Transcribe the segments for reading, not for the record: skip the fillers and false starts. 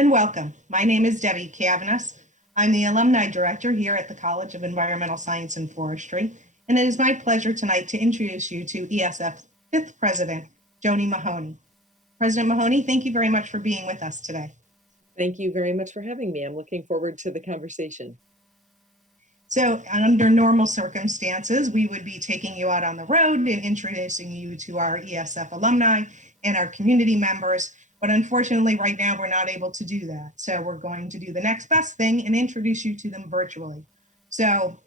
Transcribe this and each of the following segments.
and welcome. My name is Debbie Cavanis. I'm the Alumni Director here at the College of Environmental Science and Forestry, and it is my pleasure tonight to introduce you to ESF's fifth president, Joni Mahoney. President Mahoney, thank you very much for being with us today. Thank you very much for having me. I'm looking forward to the conversation. So under normal circumstances, we would be taking you out on the road and introducing you to our ESF alumni and our community members. But unfortunately, right now, we're not able to do that. So we're going to do the next best thing and introduce you to them virtually. So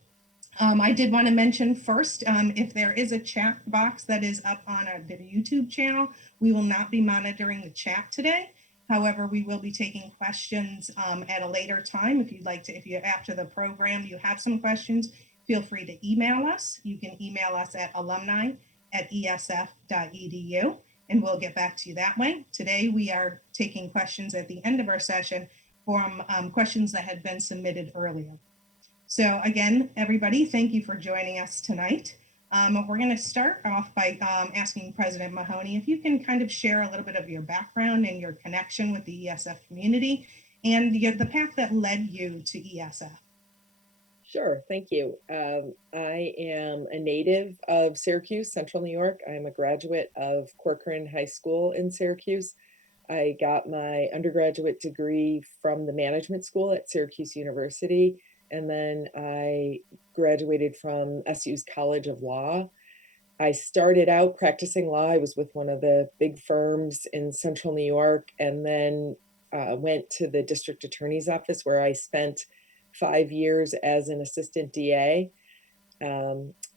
I did want to mention first, if there is a chat box that is up on the YouTube channel, we will not be monitoring the chat today. However, we will be taking questions at a later time. If you'd like to, if you after the program you have some questions, feel free to email us. You can email us at alumni@esf.edu, and we'll get back to you that way. Today, we are taking questions at the end of our session from questions that had been submitted earlier. So again, everybody, thank you for joining us tonight. We're going to start off by asking President Mahoney if you can kind of share a little bit of your background and your connection with the ESF community and the path that led you to ESF. Sure, thank you. I am a native of Syracuse, Central New York. I'm a graduate of Corcoran High School in Syracuse. I got my undergraduate degree from the management school at Syracuse University, and then I graduated from SU's College of Law. I started out practicing law. I was with one of the big firms in Central New York, and then went to the district attorney's office where I spent 5 years as an assistant DA.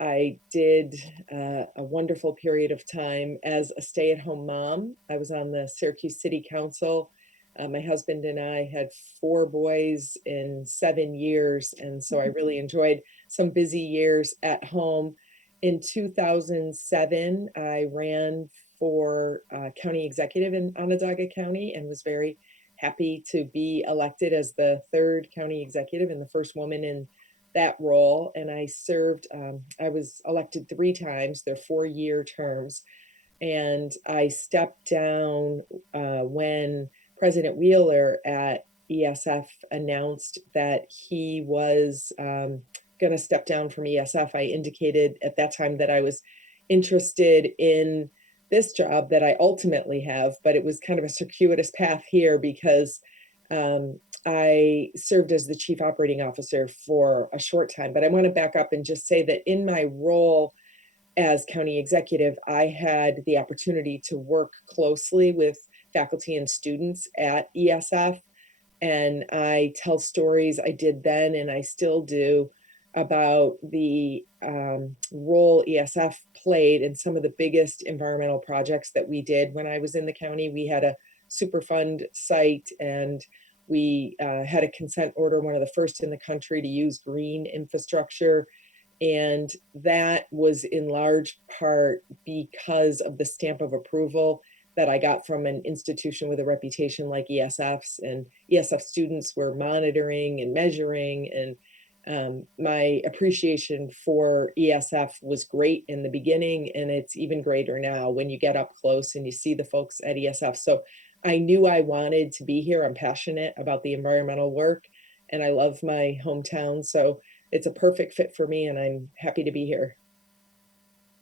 I did a wonderful period of time as a stay-at-home mom. I was on the Syracuse City Council. My husband and I had 4 boys in 7 years, and so I really enjoyed some busy years at home. In 2007, I ran for county executive in Onondaga County and was very happy to be elected as the 3rd county executive and the first woman in that role. And I served, I was elected 3 times, they're 4-year terms. And I stepped down when President Wheeler at ESF announced that he was going to step down from ESF. I indicated at that time that I was interested in this job that I ultimately have, but it was kind of a circuitous path here because I served as the chief operating officer for a short time. But I want to back up and just say that in my role as county executive, I had the opportunity to work closely with faculty and students at ESF. And I tell stories I did then and I still do about the role ESF played in some of the biggest environmental projects that we did when I was in the county. We had a Superfund site and we had a consent order, one of the first in the country to use green infrastructure. And that was in large part because of the stamp of approval that I got from an institution with a reputation like ESF's, and ESF students were monitoring and measuring, and my appreciation for ESF was great in the beginning, and it's even greater now when you get up close and you see the folks at ESF. So I knew I wanted to be here. I'm passionate about the environmental work, and I love my hometown. So it's a perfect fit for me, and I'm happy to be here.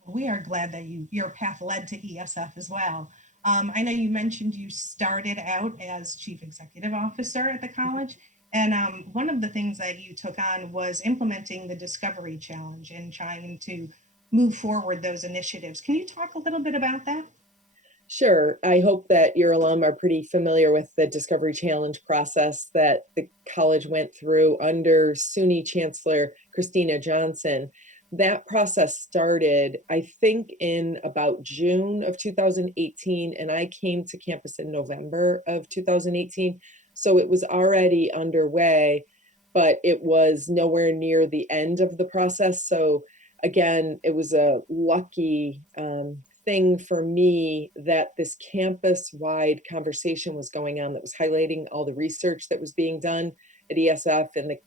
We are glad that your path led to ESF as well. I know you mentioned you started out as chief executive officer at the college, and one of the things that you took on was implementing the Discovery Challenge and trying to move forward those initiatives. Can you talk a little bit about that? Sure. I hope that your alum are pretty familiar with the Discovery Challenge process that the college went through under SUNY Chancellor Christina Johnson. That process started, I think, in about June of 2018, and I came to campus in November of 2018. So it was already underway, but it was nowhere near the end of the process. So again, it was a lucky thing for me that this campus-wide conversation was going on that was highlighting all the research that was being done at ESF, and the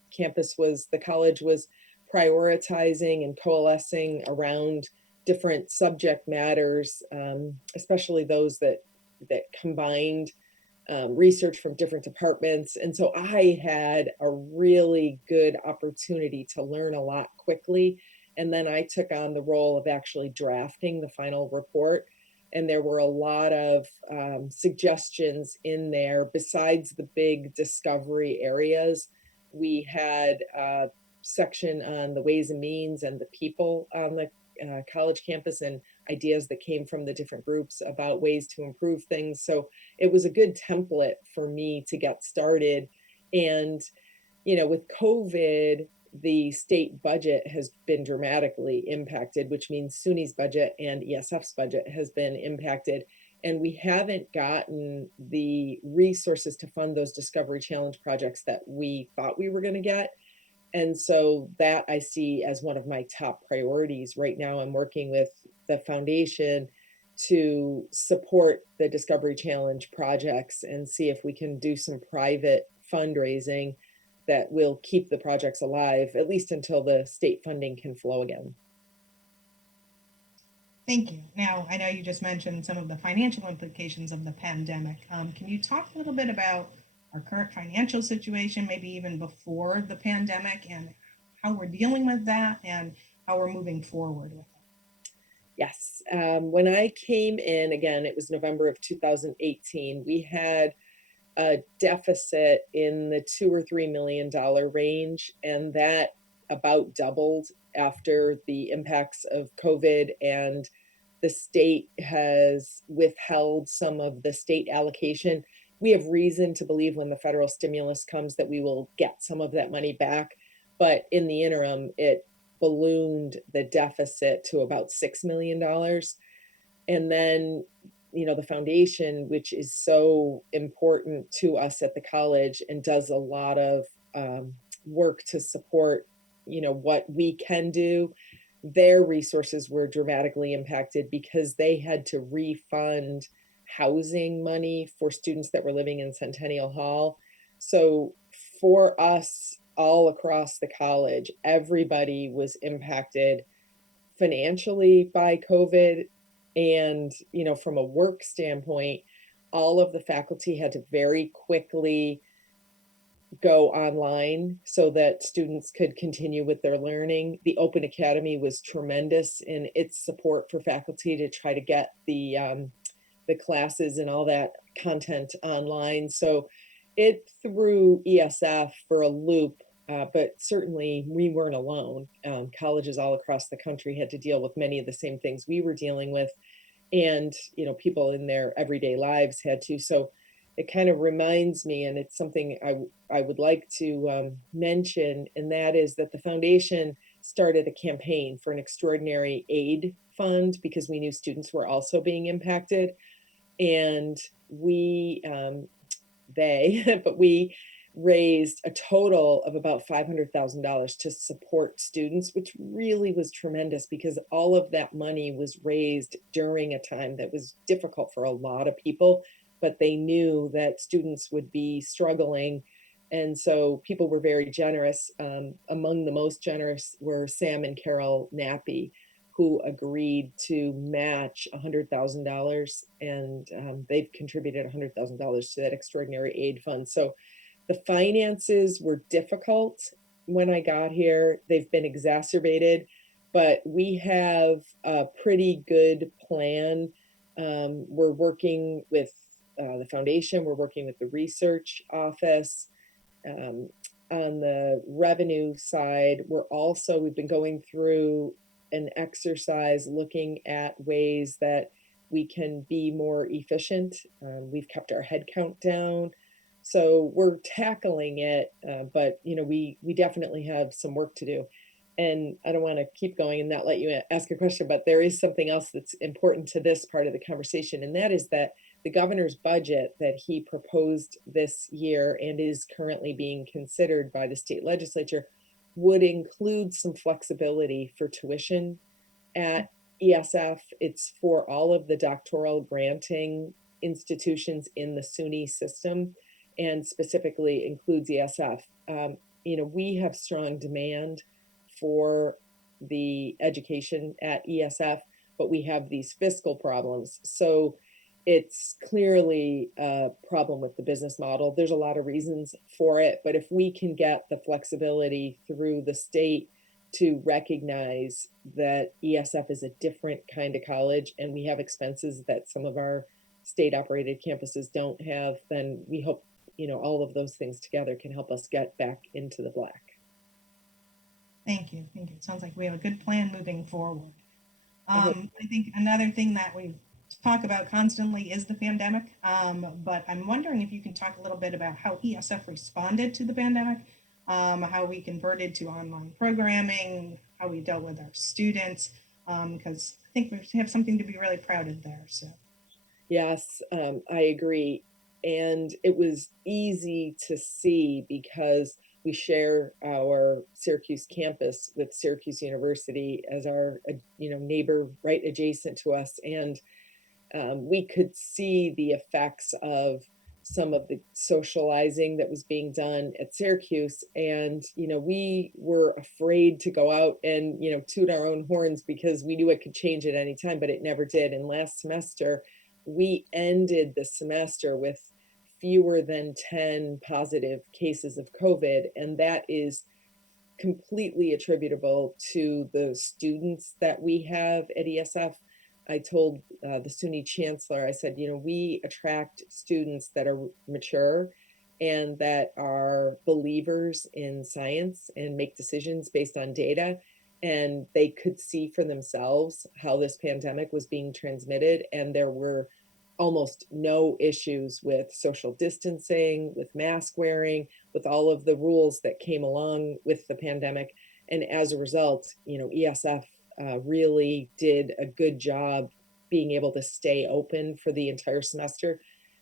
college was prioritizing and coalescing around different subject matters, especially those that combined research from different departments. And so I had a really good opportunity to learn a lot quickly. And then I took on the role of actually drafting the final report. And there were a lot of suggestions in there. Besides the big discovery areas, we had a section on the ways and means and the people on the college campus, and ideas that came from the different groups about ways to improve things. So it was a good template for me to get started. And, with COVID, the state budget has been dramatically impacted, which means SUNY's budget and ESF's budget has been impacted. And we haven't gotten the resources to fund those Discovery Challenge projects that we thought we were going to get. And so that I see as one of my top priorities right now. I'm working with the foundation to support the Discovery Challenge projects and see if we can do some private fundraising that will keep the projects alive, at least until the state funding can flow again. Thank you. Now, I know you just mentioned some of the financial implications of the pandemic. Can you talk a little bit about our current financial situation, maybe even before the pandemic, and how we're dealing with that and how we're moving forward with it? Yes. When I came in, again, it was November of 2018, we had a deficit in the $2 or $3 million range, and that about doubled after the impacts of COVID, and the state has withheld some of the state allocation. We have reason to believe when the federal stimulus comes that we will get some of that money back, but in the interim, it ballooned the deficit to about $6 million. And then the foundation, which is so important to us at the college and does a lot of work to support, what we can do, their resources were dramatically impacted because they had to refund housing money for students that were living in Centennial Hall. So for us all across the college, everybody was impacted financially by COVID. And, from a work standpoint, all of the faculty had to very quickly go online so that students could continue with their learning. The Open Academy was tremendous in its support for faculty to try to get the classes and all that content online. So it threw ESF for a loop, but certainly we weren't alone. Colleges all across the country had to deal with many of the same things we were dealing with, and people in their everyday lives had to. So it kind of reminds me, and it's something I would like to mention, and that is that the foundation started a campaign for an extraordinary aid fund because we knew students were also being impacted. And but we raised a total of about $500,000 to support students, which really was tremendous because all of that money was raised during a time that was difficult for a lot of people, but they knew that students would be struggling. And so people were very generous. Among the most generous were Sam and Carol Nappy, who agreed to match $100,000, and they've contributed $100,000 to that extraordinary aid fund. So the finances were difficult when I got here. They've been exacerbated, but we have a pretty good plan. We're working with the foundation, we're working with the research office. On the revenue side, we've been going through an exercise looking at ways that we can be more efficient. We've kept our headcount down. So we're tackling it, but we definitely have some work to do. And I don't want to keep going and not let you ask a question, but there is something else that's important to this part of the conversation, and that is that the governor's budget that he proposed this year and is currently being considered by the state legislature would include some flexibility for tuition at ESF. It's for all of the doctoral granting institutions in the SUNY system, and specifically includes ESF. We have strong demand for the education at ESF, but we have these fiscal problems. So it's clearly a problem with the business model. There's a lot of reasons for it, but if we can get the flexibility through the state to recognize that ESF is a different kind of college and we have expenses that some of our state operated campuses don't have, then we hope, all of those things together can help us get back into the black. Thank you. Thank you. It sounds like we have a good plan moving forward. I hope. I think another thing that we talk about constantly is the pandemic. But I'm wondering if you can talk a little bit about how ESF responded to the pandemic, how we converted to online programming, how we dealt with our students, because I think we have something to be really proud of there. So. Yes, I agree. And it was easy to see because we share our Syracuse campus with Syracuse University as our, neighbor right adjacent to us. And we could see the effects of some of the socializing that was being done at Syracuse. And, we were afraid to go out and, toot our own horns because we knew it could change at any time, but it never did. And last semester, we ended the semester with fewer than 10 positive cases of COVID. And that is completely attributable to the students that we have at ESF. I told the SUNY chancellor, I said, we attract students that are mature and that are believers in science and make decisions based on data. And they could see for themselves how this pandemic was being transmitted. And there were almost no issues with social distancing, with mask wearing, with all of the rules that came along with the pandemic. And as a result, ESF really did a good job being able to stay open for the entire semester.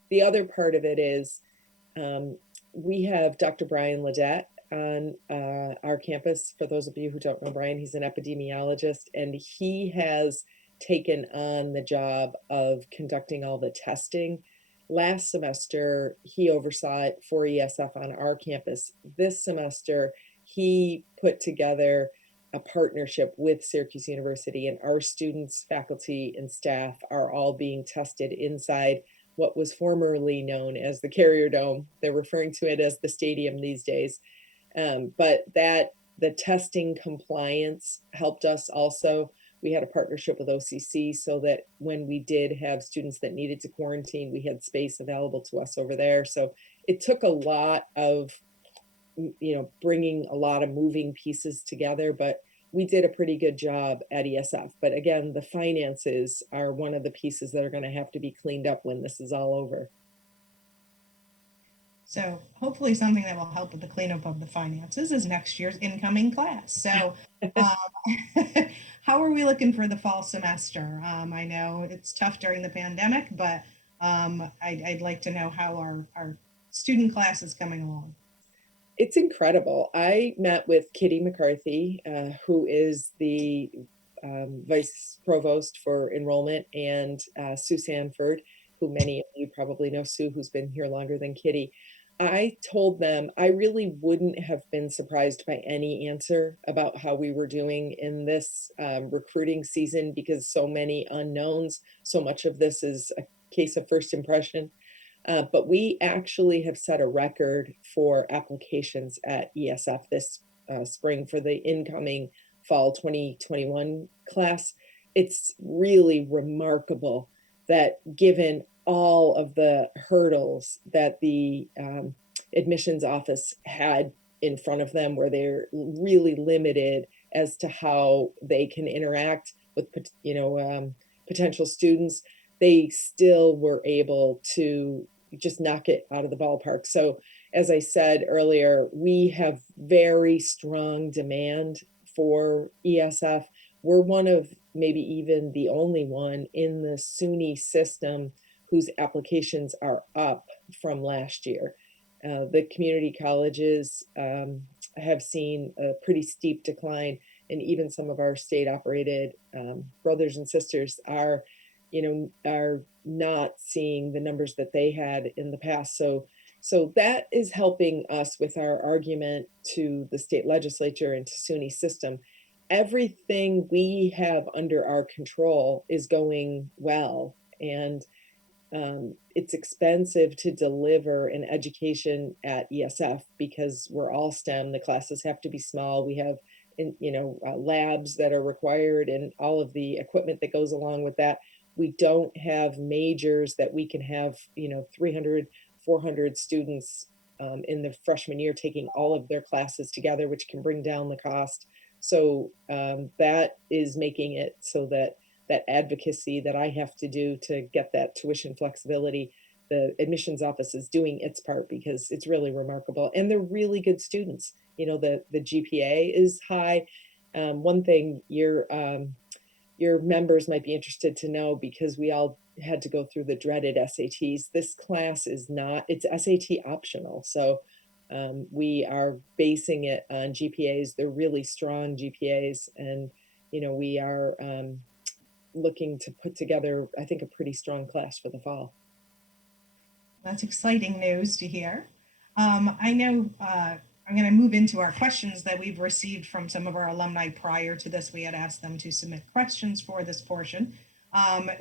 The other part of it is we have Dr. Brian Ledette on our campus. For those of you who don't know Brian, he's an epidemiologist, and he has taken on the job of conducting all the testing. Last semester, he oversaw it for ESF on our campus. This semester, he put together a partnership with Syracuse University, and our students, faculty, and staff are all being tested inside what was formerly known as the Carrier Dome. They're referring to it as the stadium these days. But the testing compliance helped us also. We had a partnership with OCC so that when we did have students that needed to quarantine, we had space available to us over there. So it took a lot of, bringing a lot of moving pieces together, but we did a pretty good job at ESF. But again, the finances are one of the pieces that are going to have to be cleaned up when this is all over. So hopefully something that will help with the cleanup of the finances is next year's incoming class. So how are we looking for the fall semester? I know it's tough during the pandemic, but I'd like to know how our student class is coming along. It's incredible. I met with Kitty McCarthy, who is the vice provost for enrollment, and Sue Sanford, who many of you probably know. Sue, who's been here longer than Kitty. I told them I really wouldn't have been surprised by any answer about how we were doing in this recruiting season because so many unknowns. So much of this is a case of first impression. But we actually have set a record for applications at ESF this spring for the incoming fall 2021 class. It's really remarkable that given all of the hurdles that the admissions office had in front of them, where they're really limited as to how they can interact with potential students, they still were able to just knock it out of the ballpark. So as I said earlier, we have very strong demand for ESF. We're one of maybe even the only one in the SUNY system whose applications are up from last year. The community colleges have seen a pretty steep decline, and even some of our state operated brothers and sisters are not seeing the numbers that they had in the past. So that is helping us with our argument to the state legislature and to SUNY system. Everything we have under our control is going well. And it's expensive to deliver an education at ESF because we're all STEM. The classes have to be small. We have, labs that are required and all of the equipment that goes along with that. We don't have majors that we can have, 300, 400 students in the freshman year taking all of their classes together, which can bring down the cost. So that is making it so that advocacy that I have to do to get that tuition flexibility, the admissions office is doing its part because it's really remarkable. And they're really good students. The GPA is high. One thing your members might be interested to know, because we all had to go through the dreaded SATs. This class is not, it's SAT optional. So we are basing it on GPAs. They're really strong GPAs. And, we are looking to put together, I think, a pretty strong class for the fall. That's exciting news to hear. I know I'm going to move into our questions that we've received from some of our alumni prior to this. We had asked them to submit questions for this portion.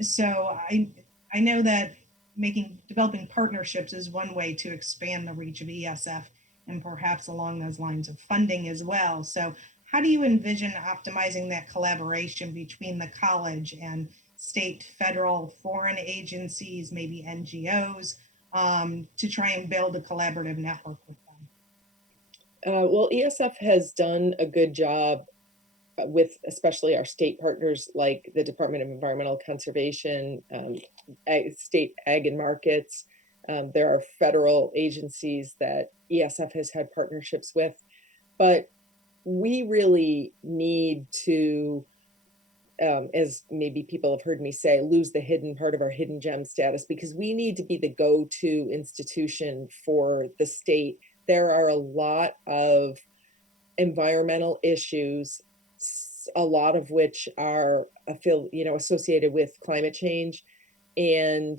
So I know that developing partnerships is one way to expand the reach of ESF, and perhaps along those lines of funding as well. So how do you envision optimizing that collaboration between the college and state, federal, foreign agencies, maybe NGOs, to try and build a collaborative network with them? Well, ESF has done a good job with especially our state partners like the Department of Environmental Conservation, state ag and markets. There are federal agencies that ESF has had partnerships with, but we really need to, as maybe people have heard me say, lose the hidden part of our hidden gem status, because we need to be the go-to institution for the state. There are a lot of environmental issues, a lot of which are associated with climate change. And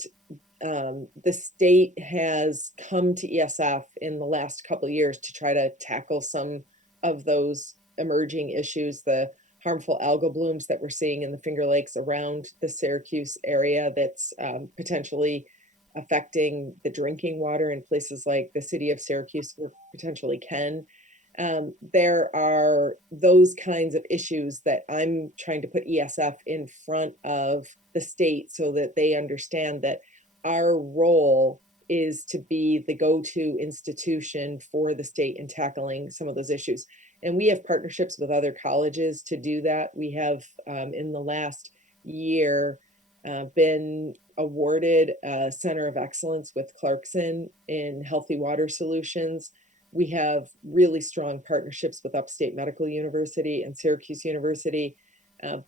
the state has come to ESF in the last couple of years to try to tackle some of those emerging issues, the harmful algal blooms that we're seeing in the Finger Lakes around the Syracuse area that's potentially affecting the drinking water in places like the city of Syracuse, or potentially Ken. There are those kinds of issues that I'm trying to put ESF in front of the state so that they understand that our role is to be the go-to institution for the state in tackling some of those issues. And we have partnerships with other colleges to do that. We have, in the last year, been awarded a Center of Excellence with Clarkson in healthy water solutions. We have really strong partnerships with Upstate Medical University and Syracuse University.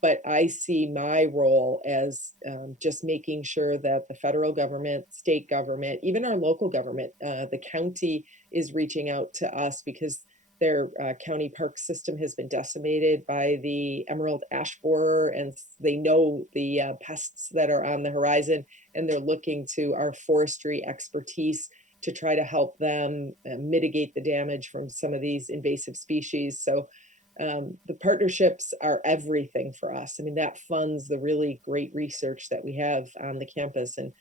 But I see my role as just making sure that the federal government, state government, even our local government, the county is reaching out to us because their county park system has been decimated by the emerald ash borer, and they know the pests that are on the horizon, and they're looking to our forestry expertise to try to help them mitigate the damage from some of these invasive species. So the partnerships are everything for us. I mean, that funds the really great research that we have on the campus. And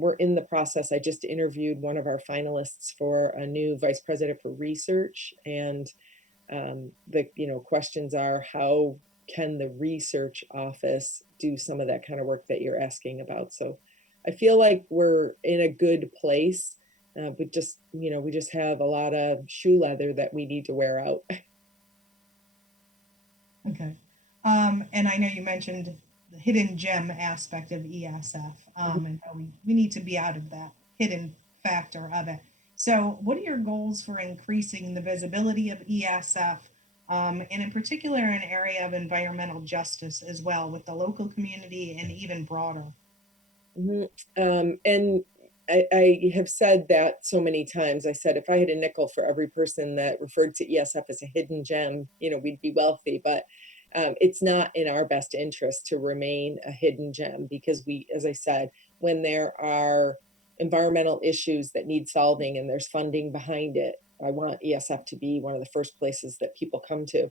we're in the process. I just interviewed one of our finalists for a new vice president for research. And the questions are, how can the research office do some of that kind of work that you're asking about? So I feel like we're in a good place. But just, we just have a lot of shoe leather that we need to wear out. Okay. And I know you mentioned the hidden gem aspect of ESF, and how we need to be out of that hidden factor of it. So, what are your goals for increasing the visibility of ESF, and in particular, an area of environmental justice as well with the local community and even broader? And I have said that so many times. I said, if I had a nickel for every person that referred to ESF as a hidden gem, we'd be wealthy. But it's not in our best interest to remain a hidden gem, because we, as I said, when there are environmental issues that need solving and there's funding behind it, I want ESF to be one of the first places that people come to.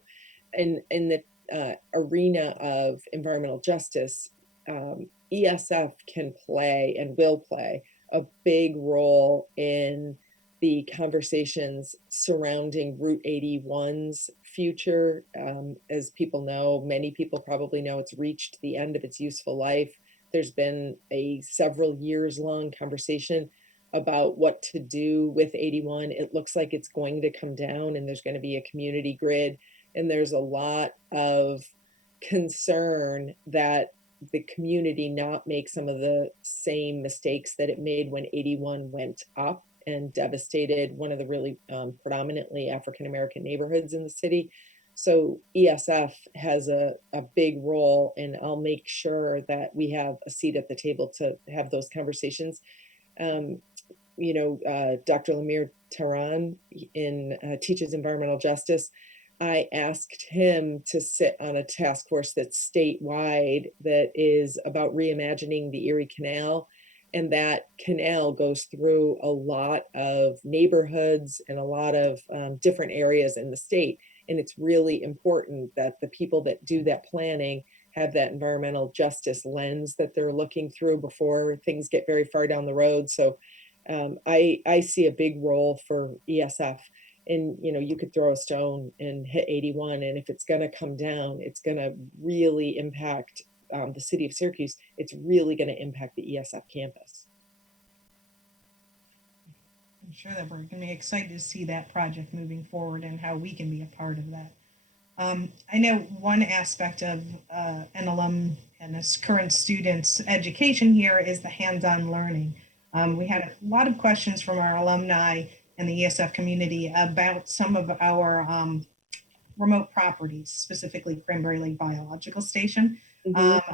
And in the arena of environmental justice, ESF can play and will play a big role in the conversations surrounding Route 81's future. As people know, many people probably know, it's reached the end of its useful life. There's been a several years long conversation about what to do with 81. It looks like it's going to come down and there's going to be a community grid. And there's a lot of concern that the community not make some of the same mistakes that it made when 81 went up and devastated one of the really predominantly African-American neighborhoods in the city. So ESF has a big role, and I'll make sure that we have a seat at the table to have those conversations. Dr. Lemire Tehran teaches environmental justice. I asked him to sit on a task force that's statewide that is about reimagining the Erie Canal. And that canal goes through a lot of neighborhoods and a lot of different areas in the state. And it's really important that the people that do that planning have that environmental justice lens that they're looking through before things get very far down the road. So I see a big role for ESF. And you could throw a stone and hit 81, and if it's going to come down, it's going to really impact the city of Syracuse. It's really going to impact the ESF campus. I'm sure that we're going to be excited to see that project moving forward and how we can be a part of that. I know one aspect of an alum and a current student's education here is the hands-on learning. We had a lot of questions from our alumni and the ESF community about some of our remote properties, specifically Cranberry Lake Biological Station. Mm-hmm.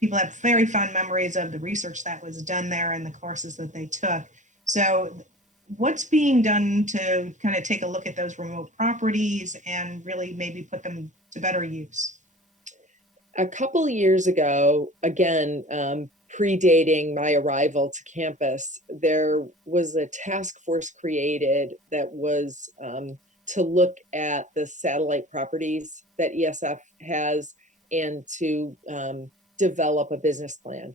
People have very fond memories of the research that was done there and the courses that they took. So what's being done to kind of take a look at those remote properties and really maybe put them to better use? A couple years ago, again, predating my arrival to campus, there was a task force created that was to look at the satellite properties that ESF has and to develop a business plan.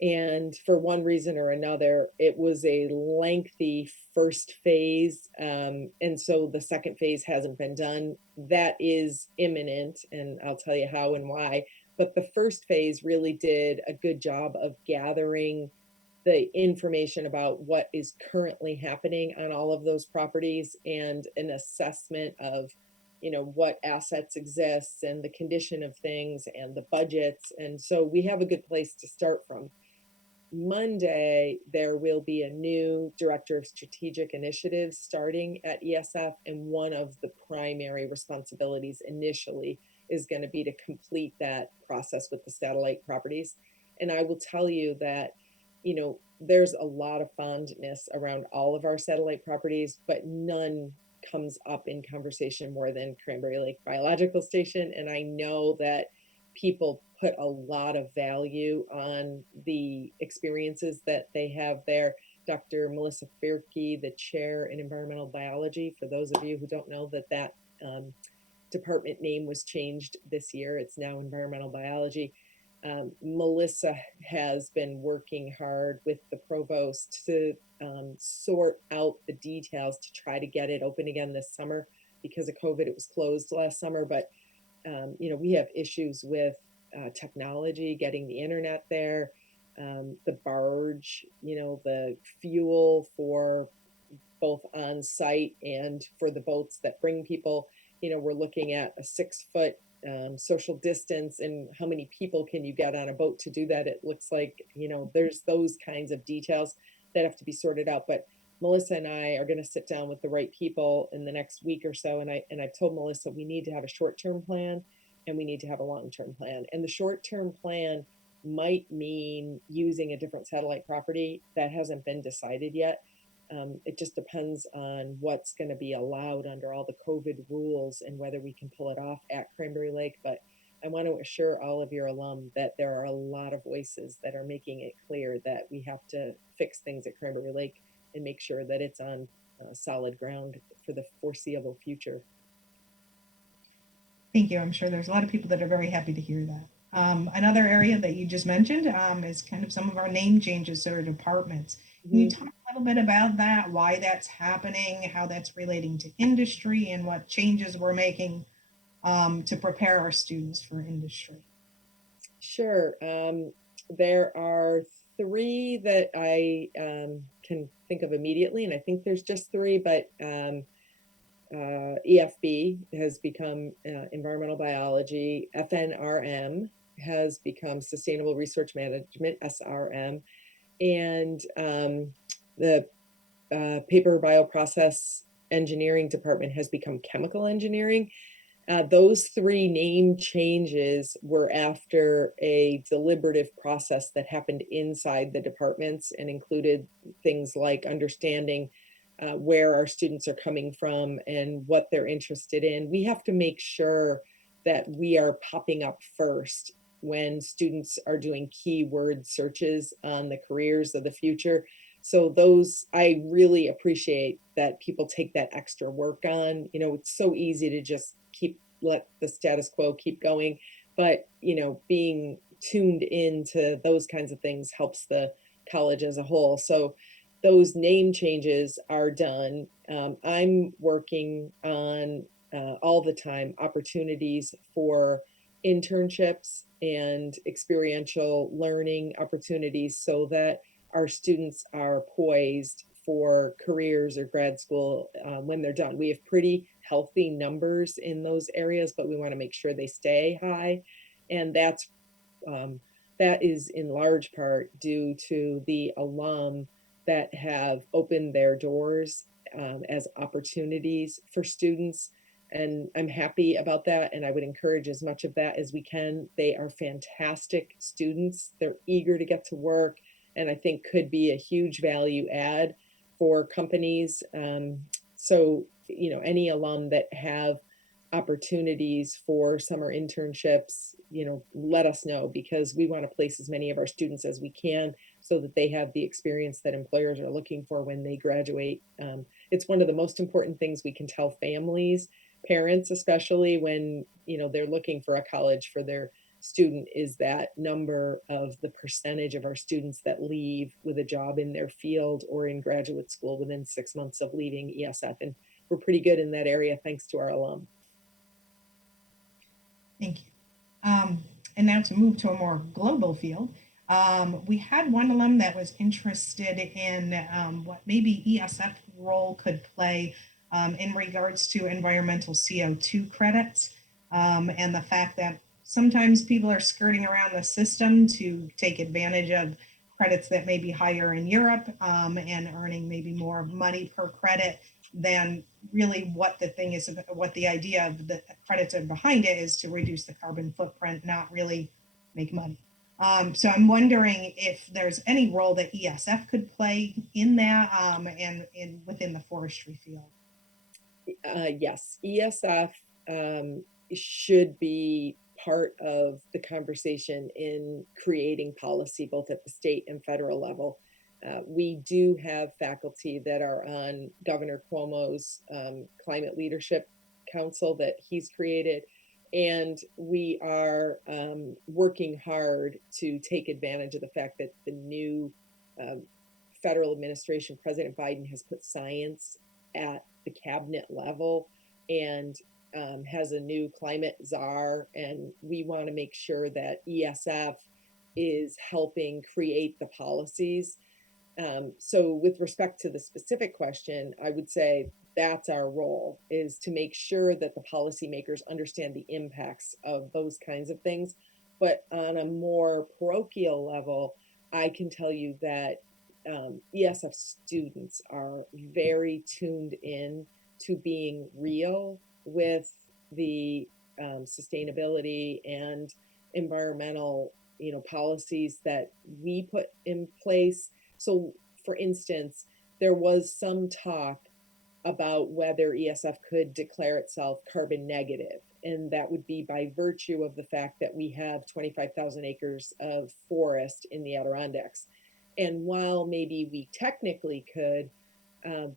And for one reason or another, it was a lengthy first phase. And so the second phase hasn't been done. That is imminent, and I'll tell you how and why. But the first phase really did a good job of gathering the information about what is currently happening on all of those properties and an assessment of what assets exist and the condition of things and the budgets. And so we have a good place to start from. Monday, there will be a new director of strategic initiatives starting at ESF, and one of the primary responsibilities initially is going to be to complete that process with the satellite properties. And I will tell you that, there's a lot of fondness around all of our satellite properties, but none comes up in conversation more than Cranberry Lake Biological Station. And I know that people put a lot of value on the experiences that they have there. Dr. Melissa Fierke, the chair in environmental biology, for those of you who don't know, that department name was changed this year. It's now environmental biology. Melissa has been working hard with the provost to sort out the details to try to get it open again this summer. Because of COVID, it was closed last summer, but we have issues with technology, getting the internet there, the barge, the fuel for both on site and for the boats that bring people. We're looking at a 6-foot social distance, and how many people can you get on a boat to do that? It looks like, there's those kinds of details that have to be sorted out. But Melissa and I are going to sit down with the right people in the next week or so. And I've told Melissa we need to have a short-term plan and we need to have a long-term plan. And the short-term plan might mean using a different satellite property. That hasn't been decided yet. It just depends on what's going to be allowed under all the COVID rules and whether we can pull it off at Cranberry Lake. But I want to assure all of your alum that there are a lot of voices that are making it clear that we have to fix things at Cranberry Lake and make sure that it's on solid ground for the foreseeable future. Thank you. I'm sure there's a lot of people that are very happy to hear that. Another area that you just mentioned is kind of some of our name changes or departments. Can you Mhm. talk a little bit about that, why that's happening, how that's relating to industry, and what changes we're making to prepare our students for industry? Sure. There are three that I can think of immediately, and I think there's just three, but EFB has become environmental biology, FNRM has become sustainable research management, SRM, and the paper bioprocess engineering department has become chemical engineering. Those three name changes were after a deliberative process that happened inside the departments and included things like understanding where our students are coming from and what they're interested in. We have to make sure that we are popping up first when students are doing keyword searches on the careers of the future. So those, I really appreciate that people take that extra work on. You know, it's so easy to just let the status quo keep going, but being tuned into those kinds of things helps the college as a whole. So those name changes are done. I'm working on all the time opportunities for internships and experiential learning opportunities so that our students are poised for careers or grad school when they're done. We have pretty healthy numbers in those areas, but we want to make sure they stay high. And um, that is in large part due to the alum that have opened their doors as opportunities for students. And I'm happy about that. And I would encourage as much of that as we can. They are fantastic students. They're eager to get to work, and I think could be a huge value add for companies. So, any alum that have opportunities for summer internships, let us know, because we want to place as many of our students as we can so that they have the experience that employers are looking for when they graduate. It's one of the most important things we can tell families, parents, especially when, they're looking for a college for their student, is that number of the percentage of our students that leave with a job in their field or in graduate school within 6 months of leaving ESF. And we're pretty good in that area thanks to our alum. Thank you. Um, and now to move to a more global field, we had one alum that was interested in what maybe ESF role could play in regards to environmental CO2 credits and the fact that sometimes people are skirting around the system to take advantage of credits that may be higher in Europe and earning maybe more money per credit than really what the thing is, what the idea of the credits are behind it is to reduce the carbon footprint, not really make money. So I'm wondering if there's any role that ESF could play in that and in within the forestry field. Yes, ESF should be part of the conversation in creating policy both at the state and federal level. We do have faculty that are on Governor Cuomo's Climate Leadership Council that he's created, and we are working hard to take advantage of the fact that the new um, federal administration, President Biden, has put science at the cabinet level and has a new climate czar. And we want to make sure that ESF is helping create the policies. So with respect to the specific question, I would say that's our role, is to make sure that the policymakers understand the impacts of those kinds of things. But on a more parochial level, I can tell you that ESF students are very tuned in to being real with the sustainability and environmental, policies that we put in place. So, for instance, there was some talk about whether ESF could declare itself carbon negative. And that would be by virtue of the fact that we have 25,000 acres of forest in the Adirondacks. And while maybe we technically could,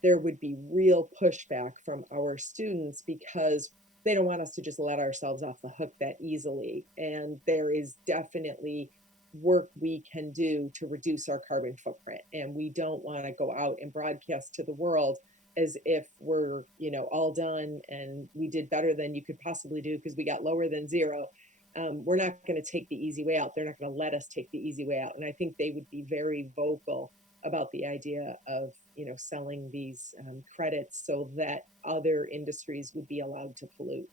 there would be real pushback from our students because they don't want us to just let ourselves off the hook that easily. And there is definitely work we can do to reduce our carbon footprint. And we don't want to go out and broadcast to the world as if we're, all done and we did better than you could possibly do because we got lower than zero. We're not going to take the easy way out. They're not going to let us take the easy way out. And I think they would be very vocal about the idea of, selling these credits so that other industries would be allowed to pollute.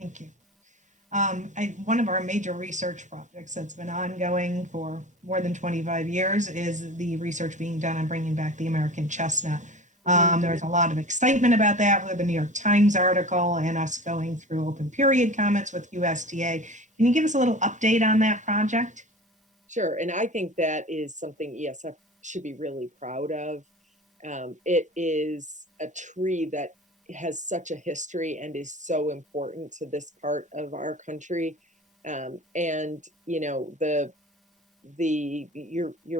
Thank you. One of our major research projects that's been ongoing for more than 25 years is the research being done on bringing back the American chestnut. There's a lot of excitement about that with the New York Times article and us going through open period comments with USDA. Can you give us a little update on that project? Sure. And I think that is something ESF should be really proud of. It is a tree that has such a history and is so important to this part of our country. And your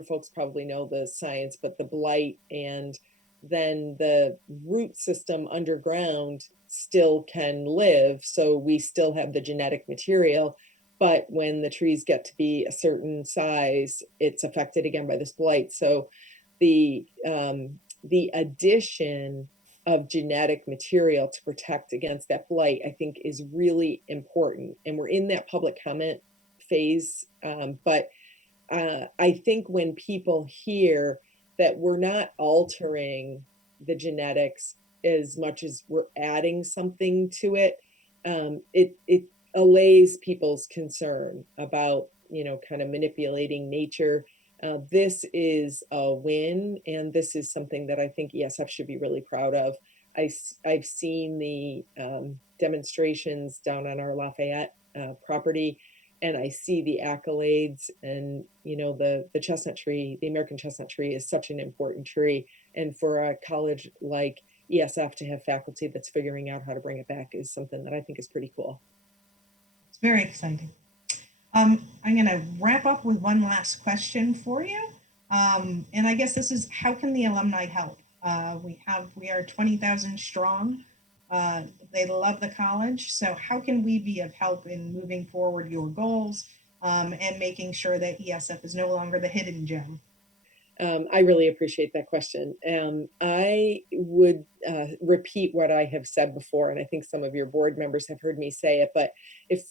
folks probably know the science, but the blight and then the root system underground still can live. So we still have the genetic material. But when the trees get to be a certain size, it's affected again by this blight. So the addition of genetic material to protect against that blight, I think, is really important. And we're in that public comment phase. But I think when people hear that we're not altering the genetics as much as we're adding something to it, it allays people's concern about, kind of manipulating nature. This is a win, and this is something that I think ESF should be really proud of. I've seen the demonstrations down on our Lafayette property, and I see the accolades, and the chestnut tree, the American chestnut tree, is such an important tree. And for a college like ESF to have faculty that's figuring out how to bring it back is something that I think is pretty cool. It's very exciting. I'm going to wrap up with one last question for you. And I guess this is, how can the alumni help? We are 20,000 strong. They love the college. So how can we be of help in moving forward your goals and making sure that ESF is no longer the hidden gem? I really appreciate that question. I would repeat what I have said before, and I think some of your board members have heard me say it, but if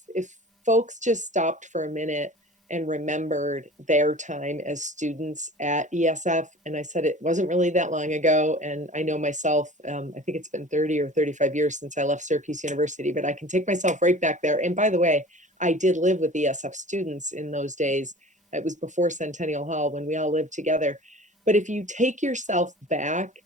folks just stopped for a minute and remembered their time as students at ESF, and I said it wasn't really that long ago, and I know myself, I think it's been 30 or 35 years since I left Syracuse University, but I can take myself right back there. And by the way, I did live with ESF students in those days. It was before Centennial Hall when we all lived together. But if you take yourself back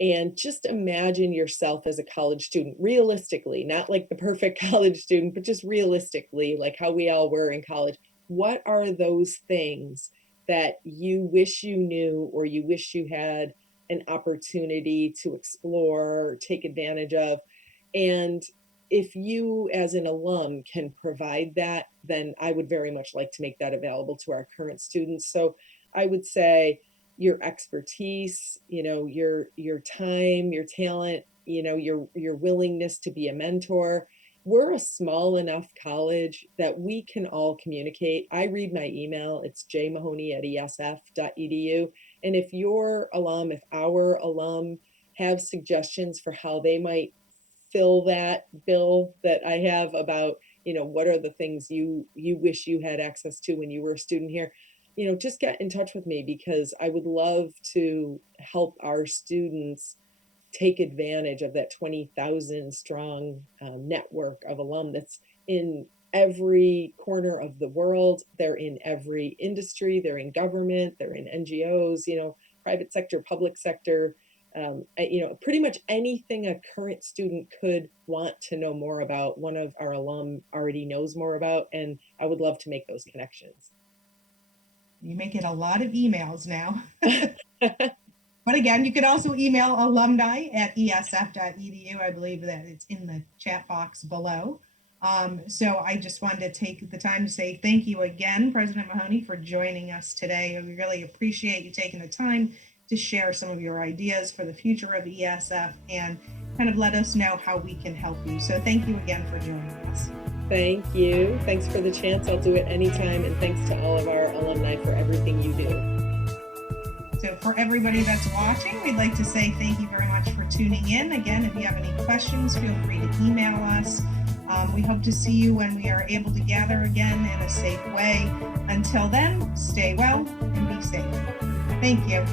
and just imagine yourself as a college student, realistically, not like the perfect college student, but just realistically, like how we all were in college, what are those things that you wish you knew or you wish you had an opportunity to explore, take advantage of? And if you as an alum can provide that, then I would very much like to make that available to our current students. So I would say your expertise, your time, your talent, your willingness to be a mentor. We're a small enough college that we can all communicate. I read my email. It's jmahoney@esf.edu. And if your alum, if our alum have suggestions for how they might fill that bill that I have about, what are the things you wish you had access to when you were a student here, just get in touch with me, because I would love to help our students take advantage of that 20,000 strong network of alum that's in every corner of the world. They're in every industry, they're in government, they're in NGOs, private sector, public sector, pretty much anything a current student could want to know more about, one of our alum already knows more about, and I would love to make those connections. You may get a lot of emails now. But again, you could also email alumni@esf.edu. I believe that it's in the chat box below. So I just wanted to take the time to say thank you again, President Mahoney, for joining us today. We really appreciate you taking the time to share some of your ideas for the future of ESF. And kind of let us know how we can help you. So thank you again for joining us. Thank you. Thanks for the chance. I'll do it anytime. And thanks to all of our alumni for everything you do. So for everybody that's watching, we'd like to say thank you very much for tuning in. Again, if you have any questions, feel free to email us. We hope to see you when we are able to gather again in a safe way. Until then, stay well and be safe. Thank you.